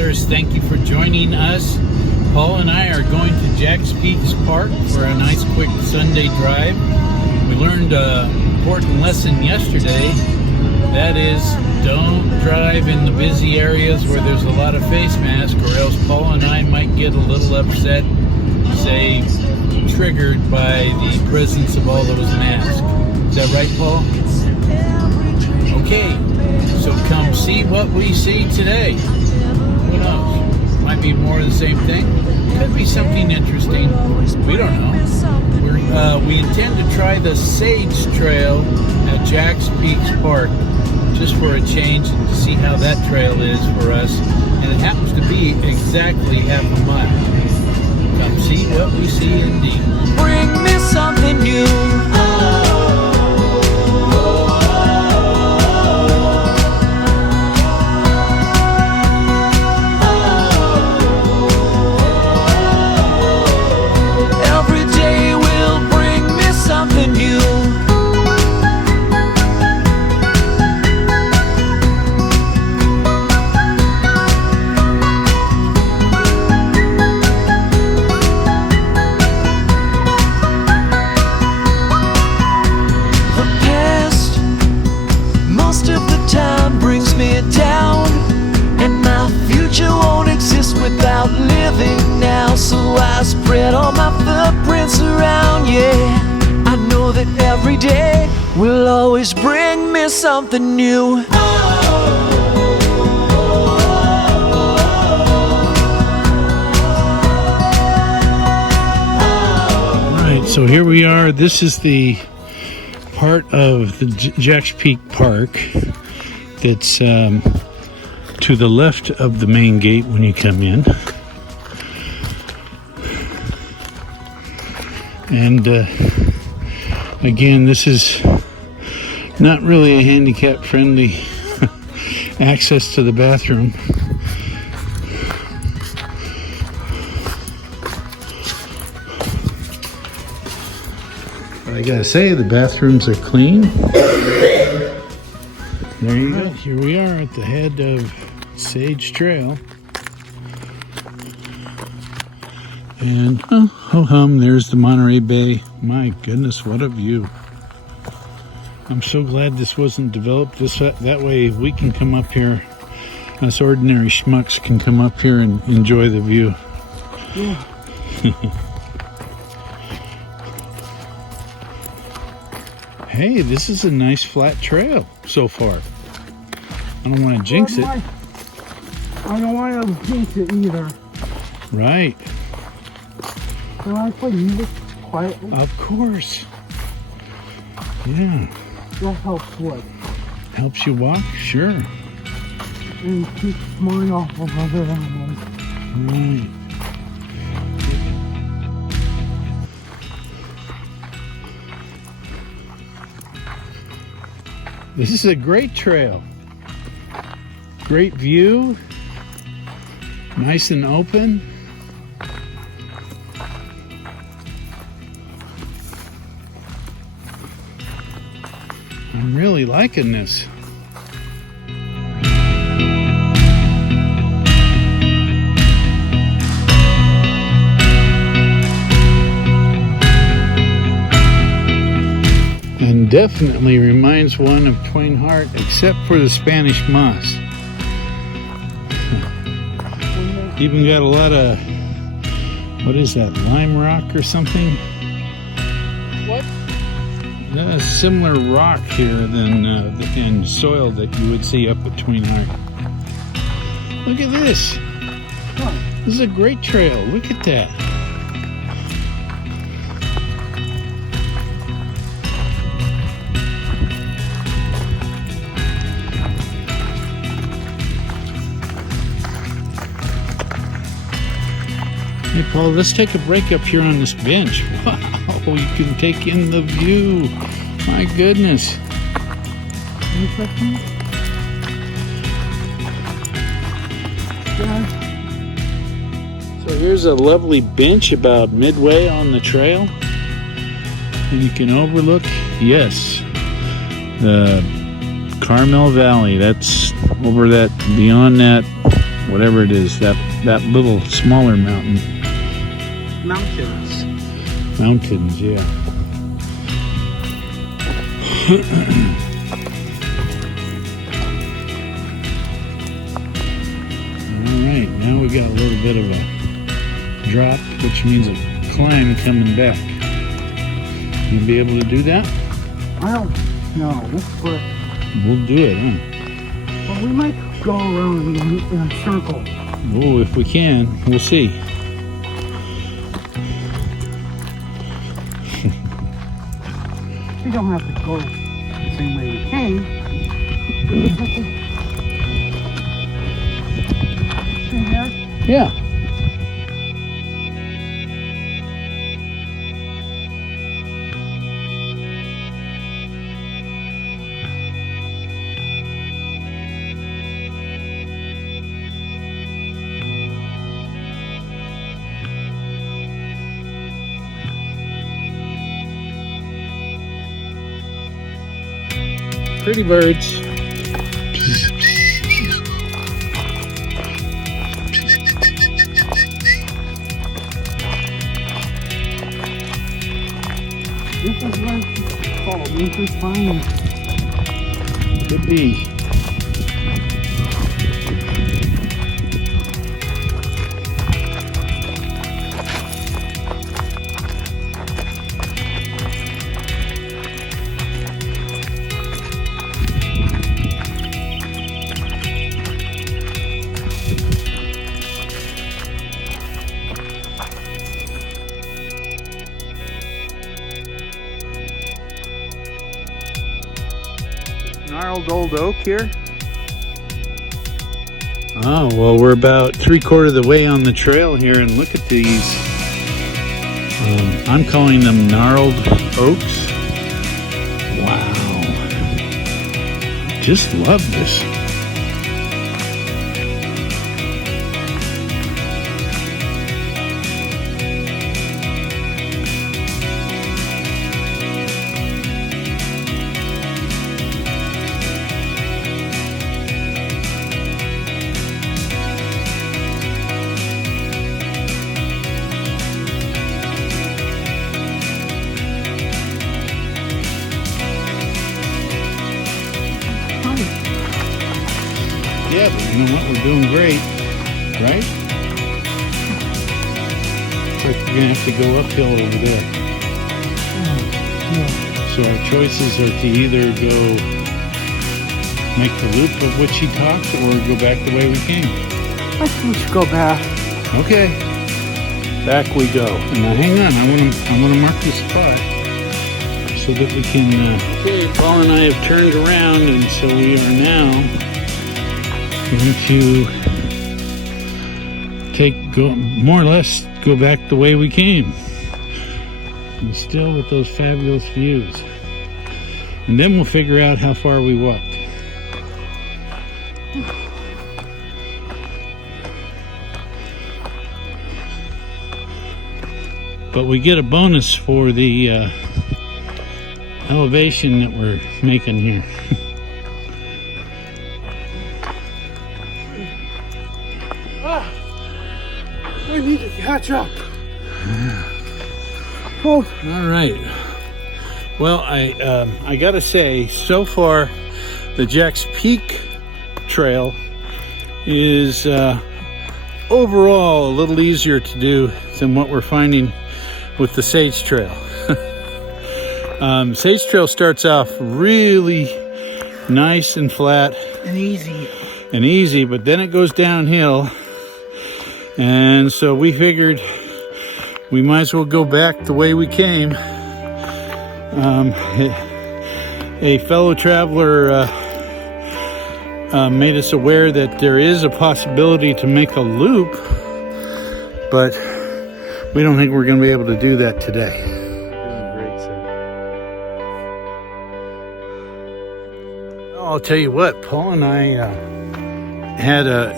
Otters, thank you for joining us. Paul and I are going to Jack's Peaks Park for a nice quick Sunday drive. We learned an important lesson yesterday. That is, don't drive in the busy areas where there's a lot of face masks, or else Paul and I might get a little upset, say, triggered by the presence of all those masks. Is that right, Paul? Okay, so come see what we see today. Who knows? Might be more of the same thing. Could be something interesting. We don't know. We intend to try the Sage Trail at Jack's Peaks Park, just for a change, and to see how that trail is for us. And it happens to be exactly half a mile. Come see what we see indeed. Bring me something new. Every day will bring me something new. Down, and my future won't exist without living now. So I spread all my footprints around, yeah. I know that every day will always bring me something new. Alright, so here we are. This is the part of the Jack's Peak Park that's to the left of the main gate when you come in. And again, this is not really a handicap friendly access to the bathroom. But I gotta say, the bathrooms are clean. There you go. Here we are at the head of Sage Trail. And ho hum, there's the Monterey Bay. My goodness, what a view. I'm so glad this wasn't developed that way we can come up here. Us ordinary schmucks can come up here and enjoy the view. Yeah. Hey, this is a nice flat trail so far. I don't want to jinx it. I don't want to jinx it either. Right. Can I play music quietly? Of course. Yeah. That helps what? Helps you walk? Sure. And keeps mine off of other animals. Right. This is a great trail. Great view. Nice and open. I'm really liking this. And definitely reminds one of Twain Harte, except for the Spanish moss. Even got a lot of, what is that, lime rock or something? What? A similar rock here than in soil that you would see up at Twain Harte. Look at this. Huh. This is a great trail. Look at that. Hey Paul, let's take a break up here on this bench. Wow, you can take in the view. My goodness. So here's a lovely bench about midway on the trail. And you can overlook, yes, the Carmel Valley. That's over that, beyond that whatever it is, that little smaller mountain. Mountains. Mountains, yeah. Alright, now we got a little bit of a drop, which means a climb coming back. You be able to do that? I don't know, but We'll do it, huh? we might go around in a circle. Oh, if we can, we'll see. We don't have to go the same way we came. See there? Yeah. Pretty birds. This is what it's called. This is fine. Could be. Gnarled old oak here. Oh, well, we're about 3/4 of the way on the trail here, and look at these. I'm calling them gnarled oaks. Wow. Just love this. Yeah, but you know what? We're doing great, right? Looks like we're gonna have to go uphill over there. So our choices are to either go make the loop of which he talked, or go back the way we came. I think we should go back. Okay, back we go. And now hang on, I want to mark this spot so that we can. Okay, Paul and I have turned around, and so we are now going to more or less go back the way we came, and still with those fabulous views. And then we'll figure out how far we walked. But we get a bonus for the elevation that we're making here. We need to catch up. Oh. All right. Well, I gotta say, so far, the Jack's Peak Trail is overall a little easier to do than what we're finding with the Sage Trail. Sage Trail starts off really nice and flat And easy. but then it goes downhill. And so we figured we might as well go back the way we came. A fellow traveler made us aware that there is a possibility to make a loop, but we don't think we're going to be able to do that today. I'll tell you what, Paul and I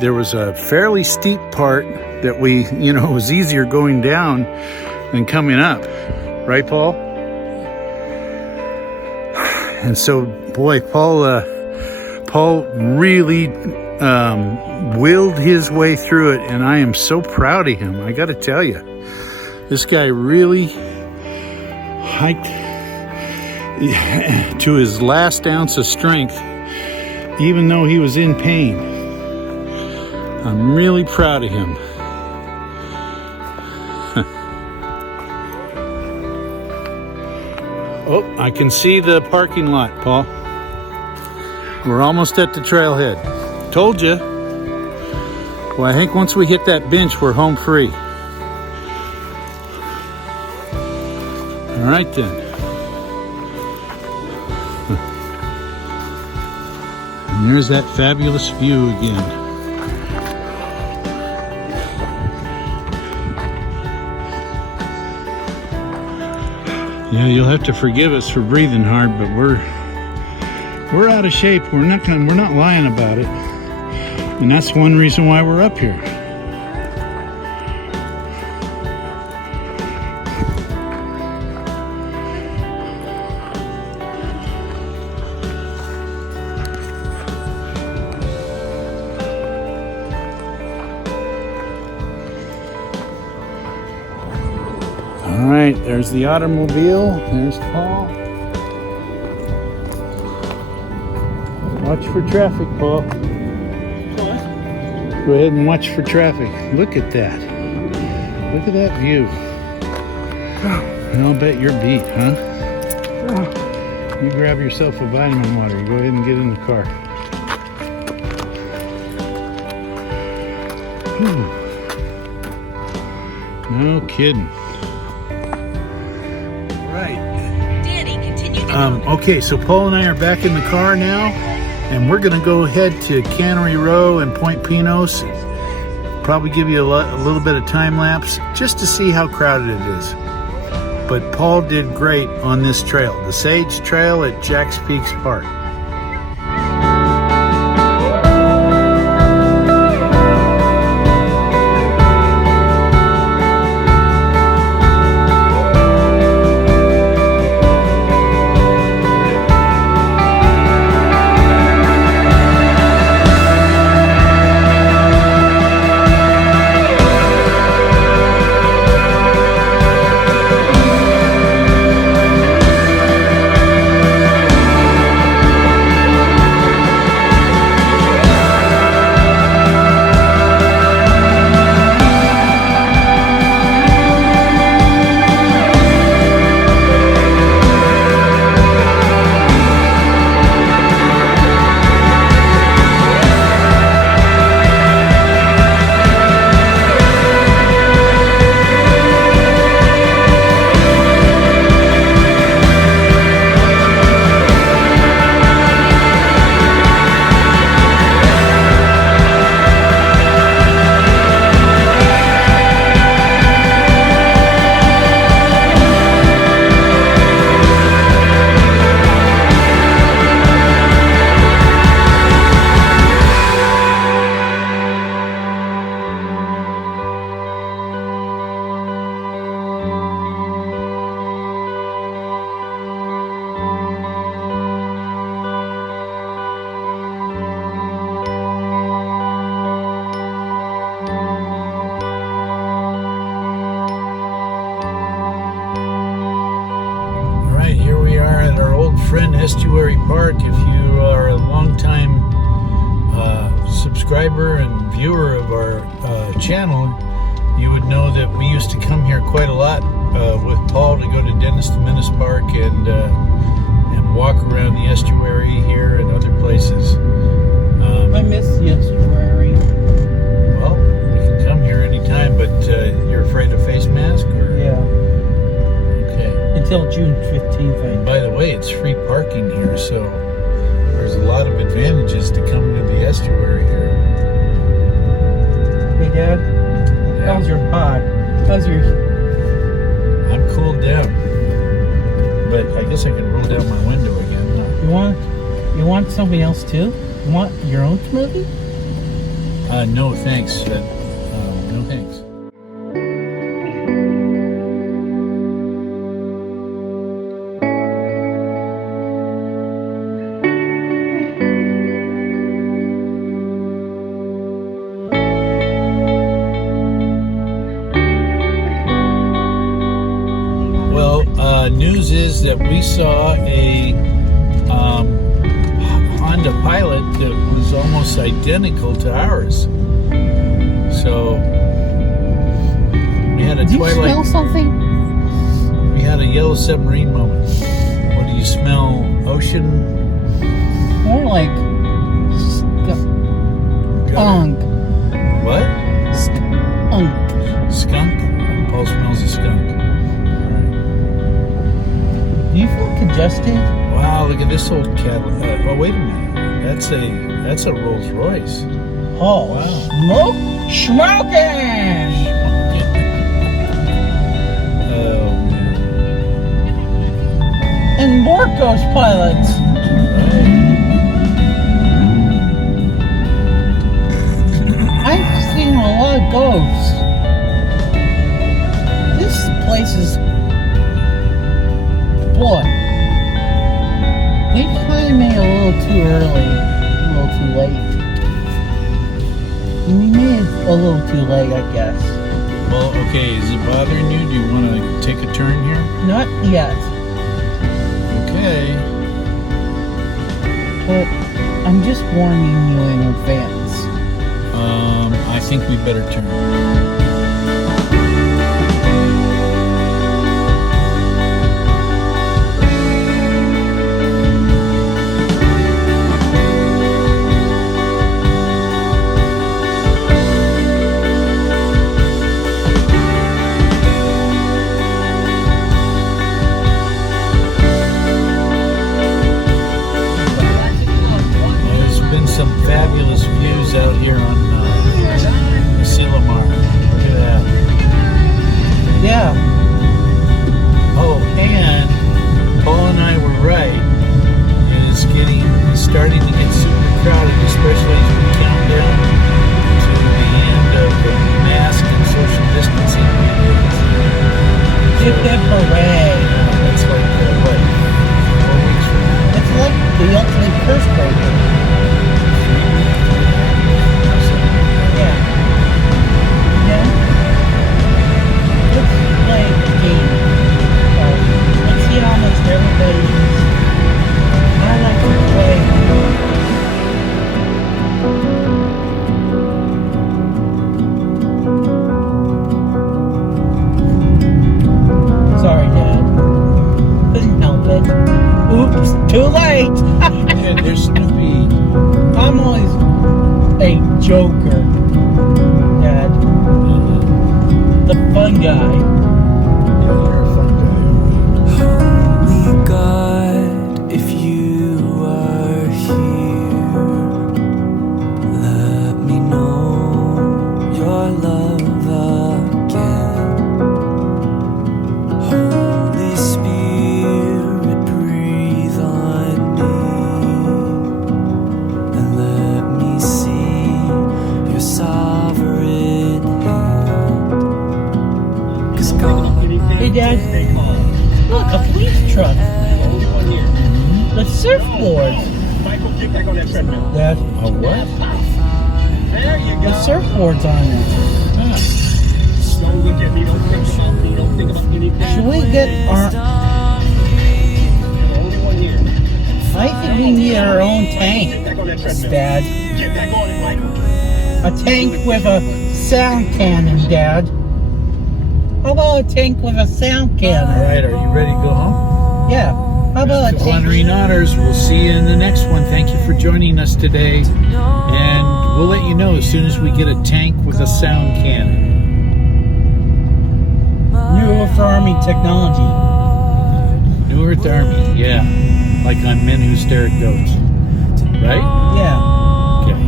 there was a fairly steep part that it was easier going down than coming up. Right, Paul? And so, boy, Paul really willed his way through it, and I am so proud of him. I got to tell you, this guy really hiked to his last ounce of strength, even though he was in pain. I'm really proud of him. Oh, I can see the parking lot, Paul. We're almost at the trailhead. Told you. Well, I think once we hit that bench, we're home free. All right then. And there's that fabulous view again. Yeah, you'll have to forgive us for breathing hard, but we're out of shape. We're not lying about it. And that's one reason why we're up here. All right, there's the automobile. There's Paul. Watch for traffic, Paul. What? Go ahead and watch for traffic. Look at that. Look at that view. And I'll bet you're beat, huh? You grab yourself a vitamin water. You go ahead and get in the car. Whew. No kidding. Okay, so Paul and I are back in the car now, and we're going to go ahead to Cannery Row and Point Pinos. Probably give you a little bit of time lapse just to see how crowded it is. But Paul did great on this trail, the Sage Trail at Jack's Peaks Park. Friend Estuary Park. If you are a longtime subscriber and viewer of our channel, you would know that we used to come here quite a lot with Paul to go to Dennis the Menace Park and walk around the estuary here and other places. I miss the estuary. Well, you can come here anytime, but you're afraid of face mask? Or? Yeah. Okay. Until June 15th, I By the way, it's free parking here, so there's a lot of advantages to coming to the estuary here. Hey, Dad. Yeah. How's your pod? How's your... I'm cooled down, but I guess I can roll down my window again. Huh? You want something else too? You want your own smoothie? No thanks. No thanks. is that we saw a Honda Pilot that was almost identical to ours. So we had a Did you twilight. smell something? We had a yellow submarine moment. What do you smell? Ocean? More like skunk. What? Skunk. Skunk? Paul smells a skunk. Do you feel congested? Wow, look at this old Cadillac. Oh, wait a minute. That's a Rolls Royce. Oh, Wow. Smoking! Oh, man. And more ghost pilots. I've seen a lot of ghosts. This place is... Boy. They kind of made it a little too early. A little too late. We made it a little too late, I guess. Well, okay, is it bothering you? Do you want to take a turn here? Not yet. Okay. But I'm just warning you in advance. I think we better turn. There's been some fabulous views out here on Silamar. Look at that. Yeah. Oh, and Paul and I were right. And it's starting to get super crowded, especially as we count down to the end of the mask and social distancing mandates. Hip hip hooray. That's like, what, 4 weeks from now? It's like the ultimate curse breaker. Yeah. Yeah. Let's play a game. Let's see how much everybody's... I like to play. Sorry, Dad. Couldn't help it. Oops, too late! Yeah, there's Snoopy. I'm always a joker, Dad. The fun guy. Yeah, you're a fun Holy God, if you are here, let me know your love again. Holy Spirit, breathe on me and let me see your sovereign hand. 'Cause God, Hey, Dad. Look, a police truck. The surfboards. Dad, A what? the surfboard's on it. Should we get our... I think we need our own tank, Dad. A tank with a sound cannon, Dad. How about a tank with a sound All cannon? right, are you ready to go home? Yeah. How about a tank? Wandering Otters, we'll see you in the next one. Thank you for joining us today. And we'll let you know as soon as we get a tank with a sound cannon. New Earth Army technology. New Earth Army, yeah. Like on Men Who Stare at Goats. Right? Yeah. Okay.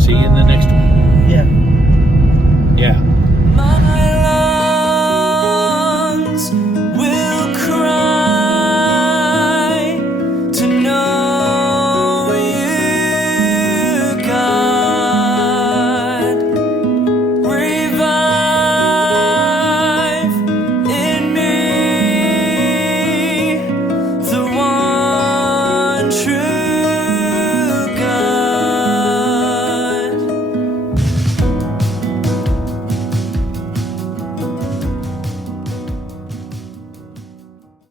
See you in the next one.